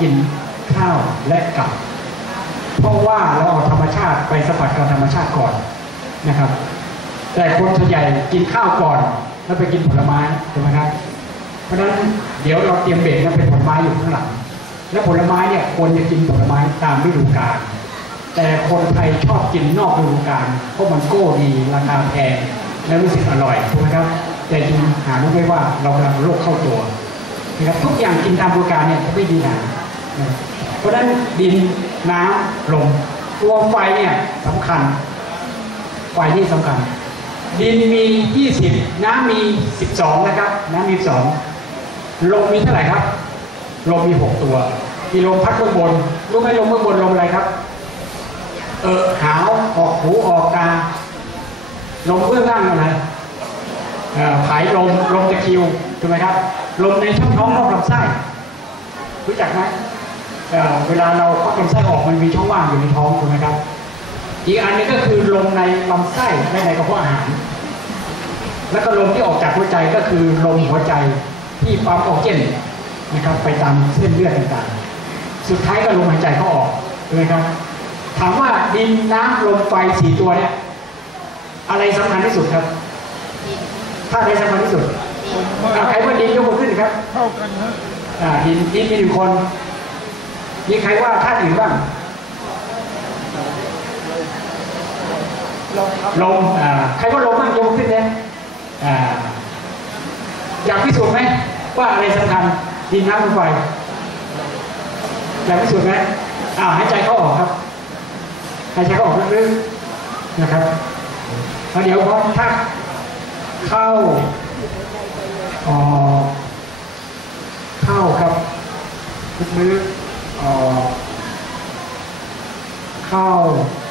กินข้าวและกลับ เพราะว่าเราเอาธรรมชาติไปสัมผัสกับธรรมชาติก่อนนะครับ แต่คนส่วนใหญ่กินข้าวก่อนแล้วไปกินผลไม้ถูกไหมครับ เพราะฉะนั้นเดี๋ยวเราเตรียมเบรกนะเป็นผลไม้อยู่ข้างหลัง และผลไม้เนี่ยควรจะกินผลไม้ตามฤดูกาลแต่คนไทยชอบกินนอกฤดูกาลเพราะมันโก้ดีราคาแพงและรู้สึกอร่อยถูกไหมครับ แต่จริงหารู้ไหมว่าเรากำลังโรคเข้าตัวนะครับทุกอย่างกินตามฤดูกาลเนี่ยไม่ดีนะนะ เพราะนั้นดินน้ำลมตัวไฟเนี่ยสำคัญ ไฟที่สำคัญ ดินมี 20 น้ำมี 12 นะครับ น้ำมี2ลมมีเท่าไหร่ครับ ลมมี 6 ตัว มีลมพัดเบื้องบนรู้ไหมลมเบื้องบนลมอะไรครับ เออหาวออกหูออกตาลมเบื้องล่างอะไรอ่อผายลมลมตะคิวถูกไหมครับ ลมในช่องท้องนอกลำไส้รู้จักไหม เอ่อเวลาเราควักลำไส้ออกมันมีช่องว่างอยู่ในท้องถูกไหมครับ อีกอันหนึงก็คือลมในลำไส้และในกระเพาะอาหาร แล้วก็ลมที่ออกจากหัวใจก็คือลมหัวใจที่ปั๊มออกซิเจนนะครับ ไปตามเส้นเลือดต่างๆ สุดท้ายก็ลมหายใจเข้าออกถูกไหมครับ ถามว่าดินน้ำลมไฟสี่ตัวเนี่ยอะไรสำคัญที่สุดครับถ้าอะไรสำคัญที่สุดอะใครว่าดินยกมือขึ้นครับเท่ากันนะอ่าดินดินมีหนึ่งคน มีใครว่าธาตุอื่นบ้างเราครับลมอ่าใครว่าลมบ้างยกมือขึ้นเนี่ยอ่าอยากพิสูจน์ไหมว่าอะไรสำคัญดินน้ำลมไฟอยากพิสูจน์ไหมอ้าวหายใจเข้าออกครับหายใจเข้าออกลึกๆนะครับแล้วเดี๋ยวพอถ้าเข้าออกเข้าครับลึกๆ 好。